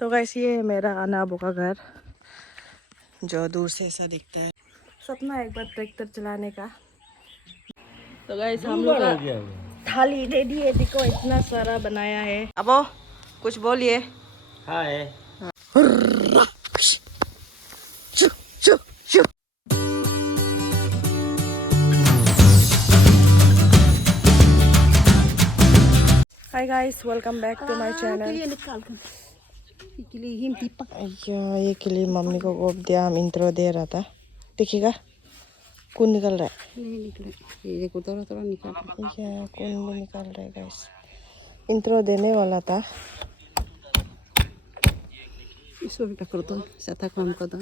तो गाइस ये है मेरा अनाबो का घर जो दूर से ऐसा दिखता है। सपना है एक बार ट्रैक्टर चलाने का। तो गाइस हम लोग का थाली रेडी है, देखो इतना सारा बनाया है। अब कुछ बोलिए। Hi. Hi guys, welcome back to my channel. ये के लिए मम्मी को गोप दिया, हम इंट्रो दे रहा था। देखिएगा कौन निकल रहा है। नहीं निकले, ये देखो थोड़ा थोड़ा निकल रहा कौन भी निकल रहा है गाइस। इंट्रो देने वाला था। है। इसको भी टक्कर दो, साथा काम कर दो।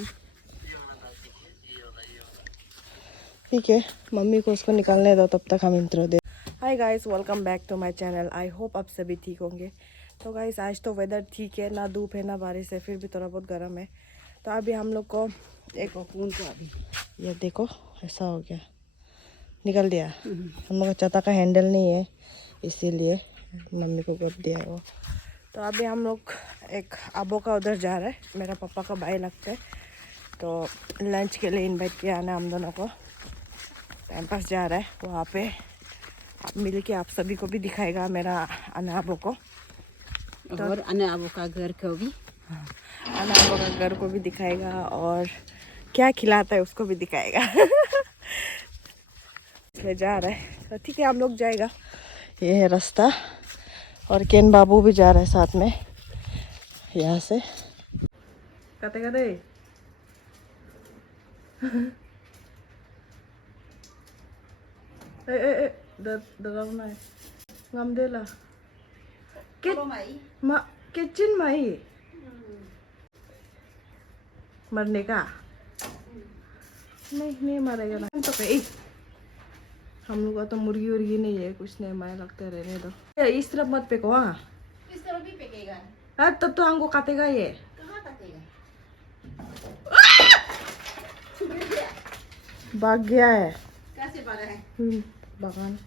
ठीक है, मम्मी को उसको निकालने दो, तब तक हम इंट्रो दे। Hi guys, welcome back to my channel. I hope आप सभी ठीक होंगे। तो गाइस आज तो वेदर ठीक है, ना धूप है ना बारिश है, फिर भी थोड़ा बहुत गर्म है। तो अभी हम लोग को एक कौन को अभी ये देखो ऐसा हो गया, निकल दिया। हम लोग का छाता का हैंडल नहीं है, इसीलिए मम्मी को गोद दिया वो। तो अभी हम लोग एक आबो का उधर जा रहे हैं, मेरा पापा का भाई लगता है। तो लंच के लिए इनवाइट किया ना हम दोनों को। टाइम पास जा रहा है वहाँ पे। आप मिल के आप सभी को भी दिखाएगा मेरा अनाबो को, और अनाबो का घर को भी, अनाबो का घर को भी दिखाएगा और क्या खिलाता है उसको भी दिखाएगा। इसलिए जा रहा है। तो ठीक है, हम लोग जाएगा। ये है रास्ता और केन बाबू भी जा रहा है साथ में यहाँ से। कते कते दगावना है ngamdela kitchen mai मरने का नहीं मरेगा ना तो कहीं। हम लोग का तो मुर्गी उर्गी नहीं है, कुछ नहीं, माय लगते रहने दो। इस तरफ मत फेंको। हाँ इस तरफ भी फेंकेगा। हाँ तब तो हमको काटेगा ये। कहाँ काटेगा? भाग गया है। कैसे भागा है? बगान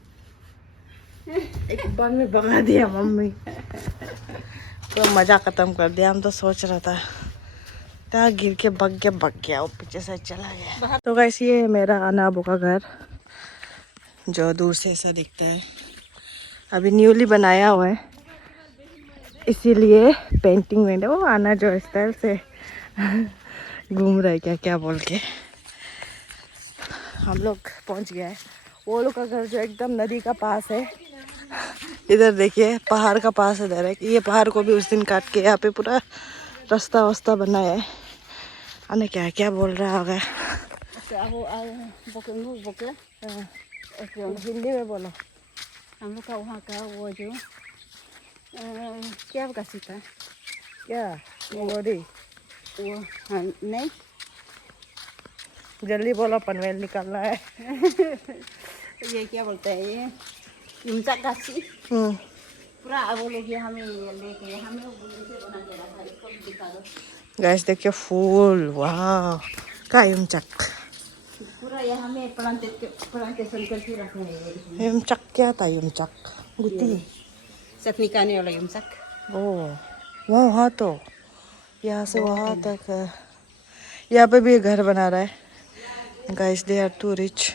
एक बार में भगा दिया मम्मी। तो मजा खत्म कर दिया। हम तो सोच रहा था क्या गिर के भाग गया वो पीछे से चला गया। तो गाइस ये है मेरा अनाबो का घर जो दूर से ऐसा दिखता है। अभी न्यूली बनाया हुआ है, इसीलिए पेंटिंग में वो आना जो स्टाइल से घूम रहा है क्या क्या बोल के। हम लोग पहुंच गया है। वो लोग का घर जो एकदम नदी का पास है। इधर देखिए पहाड़ का पास है डायरेक्ट। ये पहाड़ को भी उस दिन काट के यहाँ पे पूरा रास्ता वास्ता बनाया है। अने क्या क्या बोल रहा होगा। हिंदी में बोलो। हम लोग का वहाँ का वो जो क्या का सीता क्या बोली वो, हाँ, नहीं जल्दी बोलो, पनवेल निकलना है। ये क्या बोलते हैं, ये युमचा काशी पूरा। अब वो लोग ये हमें लेके हमें से बना के रखा है, इसको भी दिखा दो। गैस देखिए फूल, वाह का युमचक। पूरा ये हमें प्लांटेशन करके रखे हैं। युमचक क्या था? युमचक गुत्ती चटनी खाने वाला युमचक। ओ वहाँ तो यहाँ से वहाँ तक है। यहाँ पे भी घर बना रहा है। Guys they are too rich.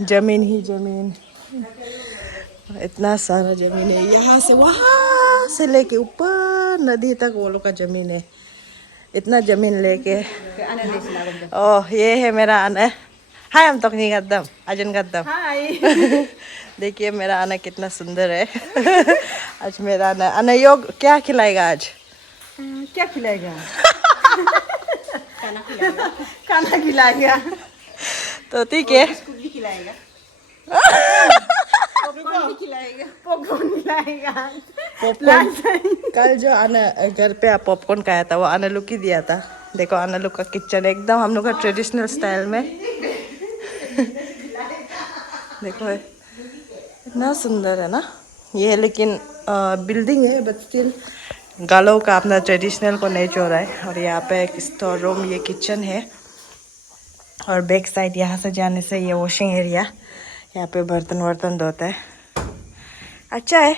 जमीन ही जमीन, इतना सारा जमीन है। यहाँ से वहाँ से लेके ऊपर नदी तक वो लोग का जमीन है। इतना जमीन लेके। ओह ये है मेरा आना। हाय हम तक नहीं गद्दम अजन गद्दम। देखिए मेरा आना कितना सुंदर है। आज मेरा आना योग क्या खिलाएगा आज? क्या खिलाएगा? खाना खिलाएगा। तो ठीक है, बिस्कुट भी खिलाएगा, पॉपकॉर्न खिलाएगा। पॉपकॉर्न कल जो आना घर पे पॉपकॉर्न खाया था वो आना लुक ही दिया था। देखो आना लुक का किचन एकदम हम लोग का ट्रेडिशनल स्टाइल में। देखो इतना सुंदर है ना ये। लेकिन बिल्डिंग है बट स्टिल गालों का अपना ट्रेडिशनल को नहीं छोड़ा है। और यहाँ पे एक स्टोर रूम, ये किचन है। और बैक साइड यहाँ से जाने से ये वॉशिंग एरिया, यहाँ पे बर्तन वर्तन धोता है। अच्छा है।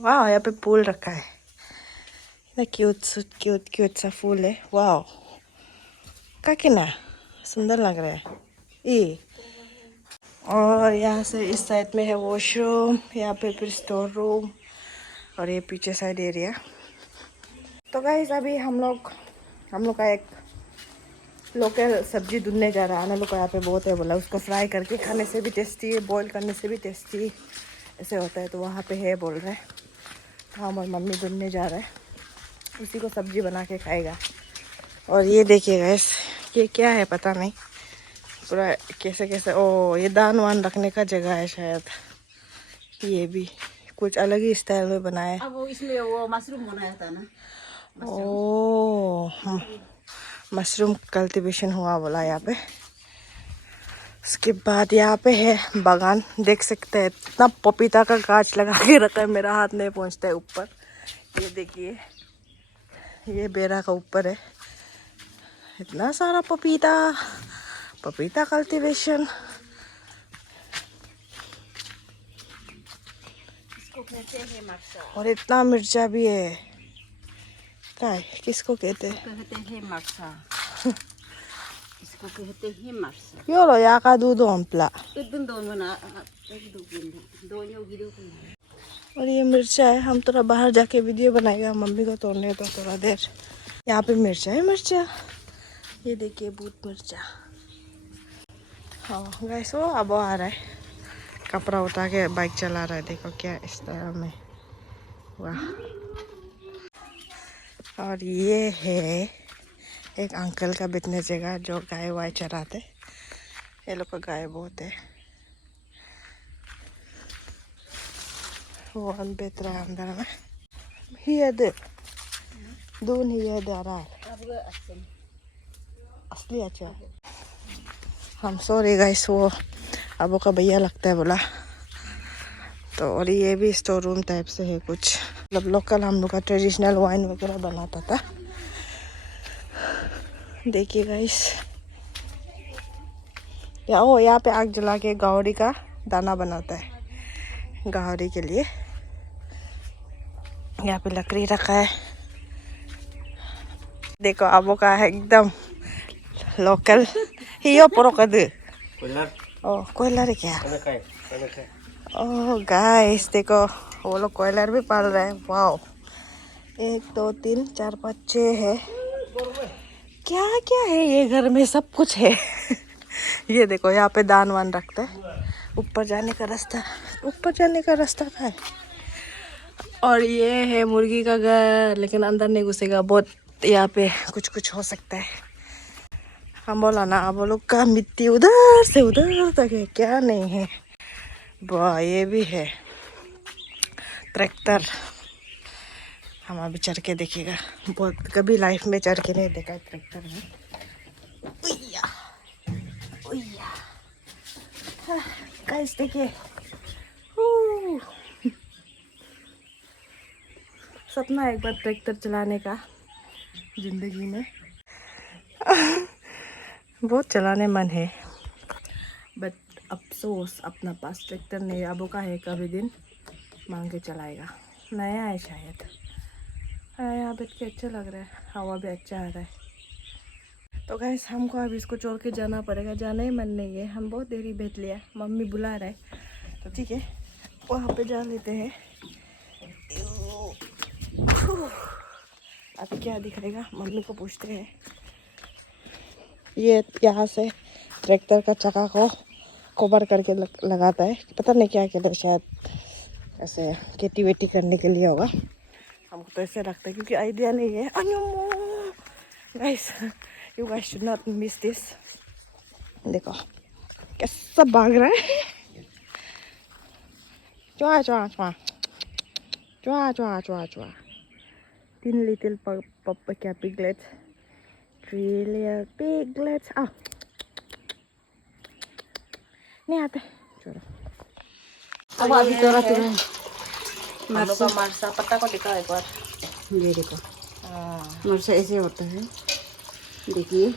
वाह यहाँ पे पूल रखा है, ना क्यूट क्यूट क्यूट सा फूल है। वाओ, कितना सुंदर लग रहा है ये। और यहाँ से इस साइड में है वॉशरूम, यहाँ पे फिर स्टोर रूम, और ये पीछे साइड एरिया। तो गाइस अभी हम लोग का एक लोकल सब्जी ढूंढने जा रहा है। आना लोग का यहाँ पे बहुत है बोला, उसको फ्राई करके खाने से भी टेस्टी है, बॉईल करने से भी टेस्टी ऐसे होता है। तो वहाँ पे है बोल रहे, हम और मम्मी ढूंढने जा रहे हैं, उसी को सब्जी बना के खाएगा। और ये देखिए गाइस, ये क्या है पता नहीं, पूरा कैसे कैसे, ओ ये दान वान रखने का जगह है शायद। ये भी कुछ अलग ही स्टाइल में बनाया है। अब वो इसमें वो मशरूम बनाया था ना। ओ मशरूम कल्टीवेशन हुआ बोला यहाँ पे। उसके बाद यहाँ पे है बागान, देख सकते हैं इतना पपीता का गाछ लगा के रखा है, मेरा हाथ नहीं पहुँचता है ऊपर। ये देखिए, ये बेरा का ऊपर है, इतना सारा पपीता कल्टीवेशन। इसको कहते हैं मरचा। और इतना मिर्चा भी है। क्या है, किसको कहते हैं? कहते हैं मरचा। इसको कहते हैं मरचा। यो लो या का दूध ओम्पला। एकदम दो मना एक दो गिंदी दो यो गिरो को। और ये मिर्चा है, हम थोड़ा बाहर जाके वीडियो बनाएगा, मम्मी को तोड़ने तो थोड़ा देर। यहाँ पे मिर्चा है, मिर्चा ये देखिए, बूट मिर्चा। हाँ गाइस, वो अब आ रहा है, कपड़ा उठा के बाइक चला रहा है, देखो क्या इस तरह में। वाह। और ये है एक अंकल का बैठने जगह, जो गाय वाय चराते। ये लोग का गाय बहुत है। वो बैठ रहा है अंदर में। Here they Doon here they रहा है असली। अच्छा, हम सॉरी गाइस, वो अबू का भैया लगता है बोला। तो और ये भी स्टोर रूम टाइप से है कुछ, मतलब लोकल हम लोग का ट्रेडिशनल वाइन वगैरह बनाता था। देखिए गाइस, यहाँ पे आग जला के गाहरी का दाना बनाता है, गाहरी के लिए। यहाँ पे लकड़ी रखा है, देखो अबू का है एकदम लोकल। हियो पोरो कदू ओ कोयलर क्या। ओह गाइस देखो, वो लोग कोयलर भी पाल रहे हैं। वाओ, 1 2 3 4 5 6 है। क्या क्या है ये घर में, सब कुछ है। ये देखो, यहाँ पे दान वान रखते हैं। ऊपर जाने का रास्ता का है। और ये है मुर्गी का घर, लेकिन अंदर नहीं घुसेगा, बहुत यहाँ पे कुछ कुछ हो सकता है। हम बोला ना, अब वो लोग का मिट्टी उधर से उधर तक है, क्या नहीं है। वाह, ये भी है ट्रैक्टर। हम अभी चढ़ के देखिएगा, बहुत कभी लाइफ में चढ़ के नहीं देखा ट्रैक्टर में। उइया, उइया। गाइस देखिए, सपना एक बार ट्रैक्टर चलाने का जिंदगी में। बहुत चलाने मन है, बट अफसोस अपना पास ट्रैक्टर नहीं। अबू का है, कभी दिन मांग के चलाएगा, नया है शायद। यहाँ बैठ के अच्छा लग रहा है, हवा भी अच्छा आ रहा है। तो गैस हमको अब इसको छोड़ के जाना पड़ेगा, जाना ही मन नहीं है। हम बहुत देरी बैठ लिया, मम्मी बुला रहा है, तो ठीक है वहाँ पे जा लेते हैं। अभी क्या दिखाएगा, मम्मी को पूछते हैं। ये यहाँ से ट्रैक्टर का चक्का को कवर करके लगाता है, पता नहीं क्या कहते हैं, शायद ऐसे खेती वेटी करने के लिए होगा। हमको तो ऐसे लगता है, क्योंकि आइडिया नहीं है। Guys, you guys should not miss this. देखो कैसा भाग रहा है, चुआ चुआ चुआ चुआ चुआ चुआ चुआ। 3 little क्या piglets, 3 little piglets। आ नहीं आते, चलो। अब अभी तोरा तुरंत मरसा मरसा पत्ता को दिखाओ एक बार। ये देखो, मरचा ऐसे होता है, देखिए।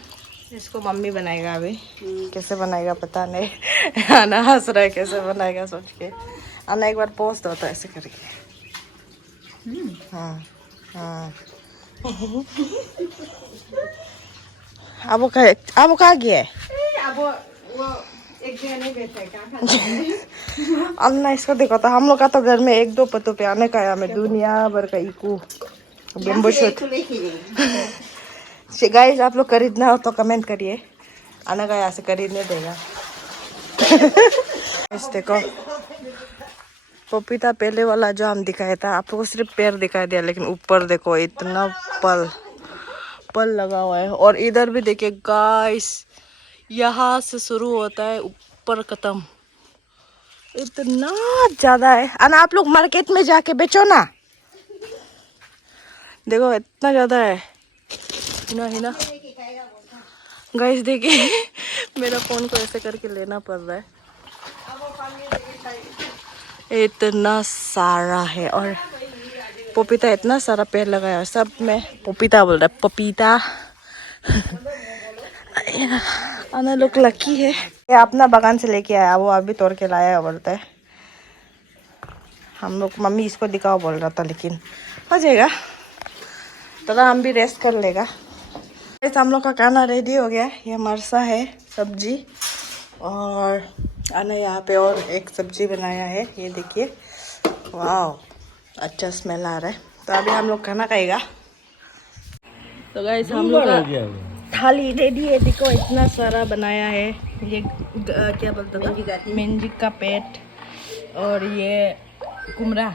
इसको मम्मी बनाएगा अभी, कैसे बनाएगा पता नहीं। आना हंस रहा है, कैसे बनाएगा सोच के। आना एक बार पोस्ट होता है ऐसे करके। हाँ हाँ, अब कहाँ गया है? अब वो एक जगह नहीं बैठा है, कहाँ खाते हैं? अन्ना इसको देखो तो हम लोग का तो घर में एक दो पत्तों पे आने का है, हमें दुनिया भर का इकू बेम्बू शूट। गाइस आप लोग खरीदना हो तो कमेंट करिए, आना का यहाँ से खरीदने देगा। इस देखो पपीता पहले वाला जो हम दिखाया था आप लोगों को सिर्फ पैर दिखाई दिया, लेकिन ऊपर देखो इतना पल लगा हुआ है। और इधर भी देखिए गाइस, यहाँ से शुरू होता है ऊपर खत्म, इतना ज्यादा है। अना आप लोग मार्केट में जाके बेचो ना, देखो इतना ज्यादा है। हिना गाइस देखिए मेरा फोन को ऐसे करके लेना पड़ रहा है, इतना सारा है। और पपीता इतना सारा पेड़ लगाया है, सब में पपीता बोल रहा है, पपीता। आना लोग लकी है, ये अपना बागान से लेके आया, वो अभी तोड़ के लाया बोलता है। हम लोग मम्मी इसको दिखाओ बोल रहा था, लेकिन हो जाएगा तो हम भी रेस्ट कर लेगा। हम लोग का खाना रेडी हो गया। ये मरसा है सब्जी, और आना यहाँ पे और एक सब्जी बनाया है, ये देखिए, वाह अच्छा स्मेल आ रहा है। तो अभी हम लोग खाना खाएगा। तो गाइस हम लोग का थाली रेडी है, देखो इतना सारा बनाया है। ये क्या बोलते हैं, मेंजिक का पेट, और ये कुमरा,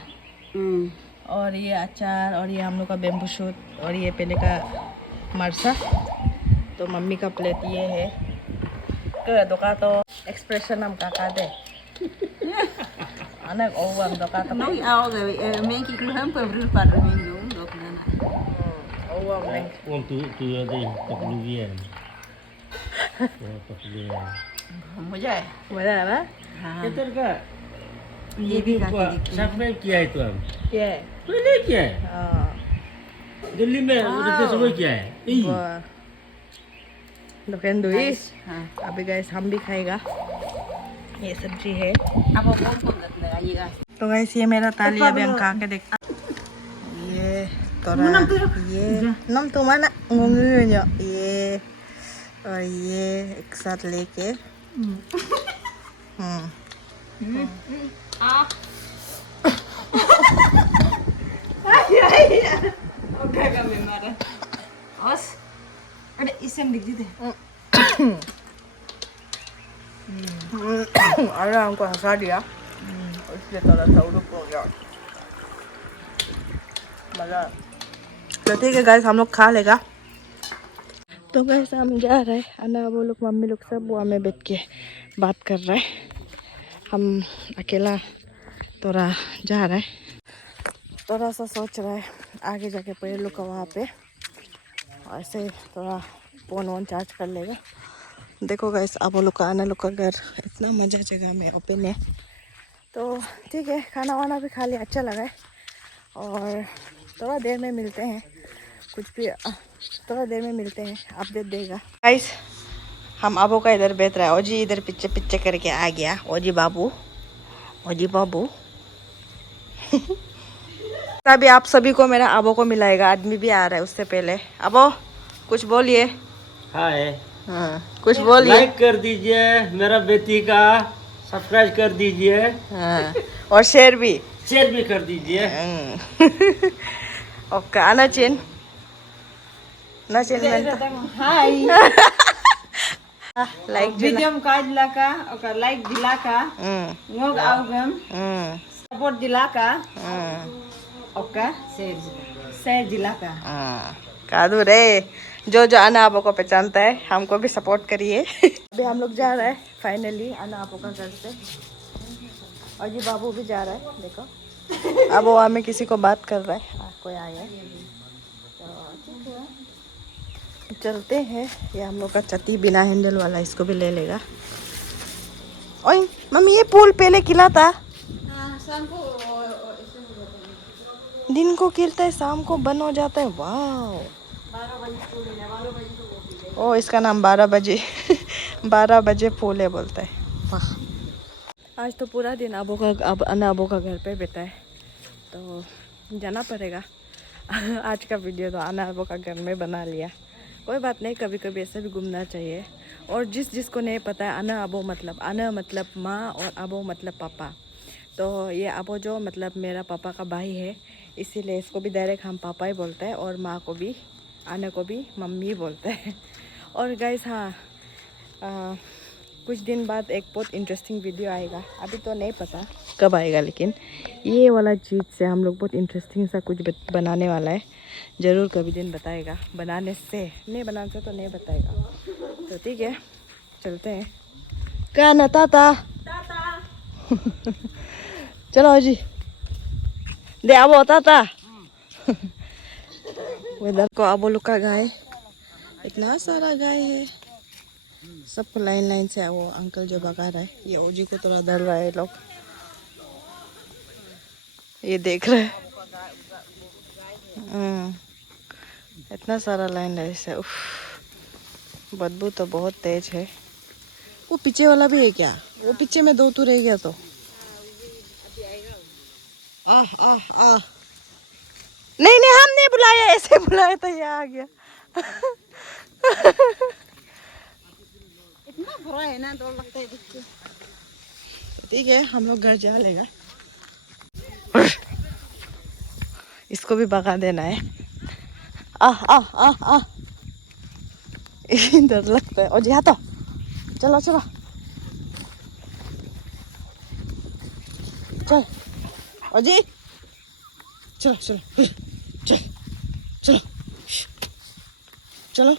और ये अचार, और ये हम लोग का बेम्बू शूट, और ये पहले का मरसा। तो मम्मी का प्लेट ये है, दोका तो एक्सप्रेशन हम काका दे anak orang doka to Nói ao rồi mấy cái cứ hâm bơm rưỡi bát rồi mình uống được nữa nè. orang neng Uang tu ada tak luvian. Tak luvian. Không có dây. mana lah Kita ke? ये भी काके देखिए. Siapa kiai tu am? ye Boleh kiai. Delhi में उधर सब किया है. wah दुकान दुई। हाँ. अभी गाइस हम भी खाएगा, ये सब्जी है। अब वो कौन करता है ये का? तो गाइस ये मेरा थाली, अभी हम खा के देखते। ये तोरा ये नम तुम्हारा ngomongnya ये, और ये एक साथ लेके Udah kami marah. Os, ada isem dik deh. अरे हमको हंसा दिया, इसलिए थोड़ा सा उड़ूप हो गया, मजा। तो ठीक है गाइस, हम लोग खा लेगा। तो गाइस हम जा रहे हैं, अन्ना वो लोग मम्मी लोग सब वो हमें बैठ के बात कर रहे हैं, हम अकेला थोड़ा जा रहा है। थोड़ा सा सोच रहा है आगे जाके पेड़ लोग का वहाँ पे ऐसे थोड़ा फोन वोन चार्ज कर लेगा। देखो गाइस अब वो लोग का, आना लोग का घर इतना मजा जगह में ओपन है। तो ठीक है, खाना वाना भी खा लिया, अच्छा लगा है। और थोड़ा देर में मिलते हैं, कुछ भी थोड़ा देर में मिलते हैं, अपडेट देगा गाइस। हम अबो का इधर बैठ रहा है, ओजी इधर पीछे पीछे करके आ गया, ओजी बाबू, ओजी बाबू। अभी आप सभी को मेरा अबो को मिलाएगा, आदमी भी आ रहा है उससे पहले। अबो कुछ बोलिए। हाय. हाँ कुछ बोलिए। लाइक कर दीजिए, मेरा बेटी का सब्सक्राइब कर दीजिए, हाँ और शेयर भी कर दीजिए. ओके आना चिन Hai. Like Video ka dilaka, oka like dilaka, ngog augam, support dilaka, oka share dilaka. कादू रे, जो जो आना आपो को पहचानता है हमको भी सपोर्ट करिए। अभी हम लोग जा रहे हैं फाइनली आना आपो का घर से, और ये बाबू भी जा रहा है, देखो अब वो हमें किसी को बात कर रहा है, कोई आया है। तो ठीक है चलते हैं। ये हम लोग का चती बिना हैंडल वाला, इसको भी ले लेगा। ओए मम्मी ये फूल पहले खिला था, दिन को खिलता है शाम को बंद हो जाता है। वाह, ओ इसका नाम 12 बजे 12 बजे फूल है बोलता है। वाह, आज तो पूरा दिन अबो का घर पे बैठा है, तो जाना पड़ेगा। आज का वीडियो तो आना अबो का घर में बना लिया। कोई बात नहीं, कभी कभी ऐसे भी घूमना चाहिए। और जिसको नहीं पता है, आना मतलब माँ और अबो मतलब पापा। तो ये अबो जो मतलब मेरा पापा का भाई है, इसीलिए इसको भी डायरेक्ट हम पापा ही बोलते हैं, और माँ को भी, आना को भी मम्मी बोलते हैं। और गाइस हाँ, कुछ दिन बाद एक बहुत इंटरेस्टिंग वीडियो आएगा, अभी तो नहीं पता कब आएगा, लेकिन ये वाला चीज़ से हम लोग बहुत इंटरेस्टिंग सा कुछ बनाने वाला है। ज़रूर कभी दिन बताएगा, बनाने से तो नहीं बताएगा। तो ठीक है, चलते हैं। क्या ना ताता चलो जी दे आबो ताता। इधर को आबो लोग का गाय, इतना सारा गाय है, सबको लाइन लाइन से। वो अंकल जो भगा रहा है, ये ओजी को थोड़ा डर रहा है लोग, ये देख रहे हैं। इतना सारा लाइन लाइन से, उफ, बदबू तो बहुत तेज है। वो पीछे वाला भी है क्या? वो पीछे में दो तो रह गया तो। नहीं नहीं, हम नहीं बुलाया, ऐसे बुलाया तो ये आ गया। इतना भरा है ना, डर लगता है देख के। ठीक है, हम लोग घर जा लेगा। इसको भी भगा देना है। डर लगता है। और जी हाँ, तो चलो चलो चल, और जी चलो चलो चल चलो चलो।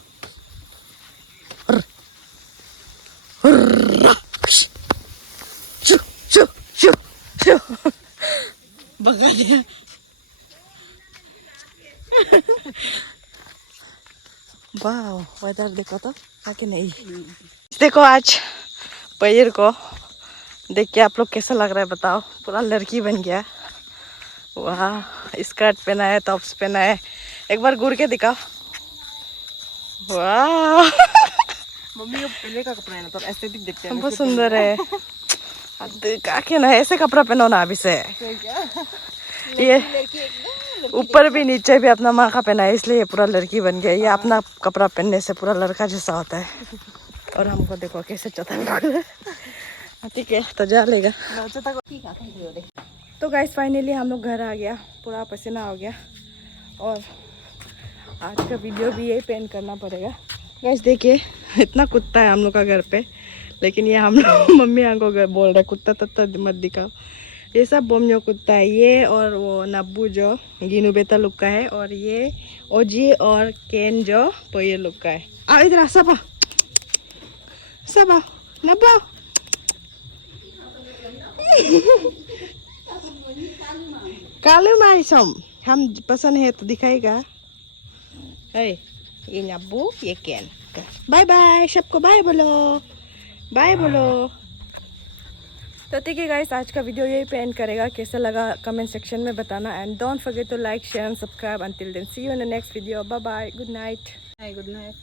भगा दिया। वाह, वेदर देखो तो आके नहीं। देखो आज पैर को देख के आप लोग कैसा लग रहा है बताओ, पूरा लड़की बन गया। वाह, स्कर्ट पहना है, टॉप्स पहना है, एक बार घूर के दिखाओ। वाह मम्मी को पहले का कपड़ा है ना, तो एस्थेटिक दिखते हैं। बहुत सुंदर है। क्या ना, ऐसे कपड़ा पहनो ना अभी से। ये ऊपर भी नीचे भी अपना माँ का पहना है, इसलिए ये पूरा लड़की बन गया। ये अपना कपड़ा पहनने से पूरा लड़का जैसा होता है। और हमको देखो कैसे चता। ठीक है, तो जा लेगा। तो गाइस फाइनली हम लोग घर आ गया, पूरा पसीना हो गया। और आज का वीडियो भी यही पेंट करना पड़ेगा। गाइस देखिए, इतना कुत्ता है हम लोग का घर पे, लेकिन ये हम लोग मम्मी हमको बोल रहे कुत्ता तत्ता मत दिखाओ। ये सब बोमियो कुत्ता है, ये और वो नब्बू जो गिनू बेटा लोग का है, और ये ओजी और केन जो पोये लोग का है। आओ इधर आ, सब आओ नब्बू। कालू मारिसम, हम पसंद है तो दिखाएगा। ये नब्बू, ये केन। बाय बाय, सबको बाय बोलो, बाय बोलो। तो ठीक है गाइस, आज का वीडियो यही पे एंड करेगा। कैसा लगा कमेंट सेक्शन में बताना, and don't forget to like share and subscribe. Until then see you in the next video. Bye bye, good night. Good night.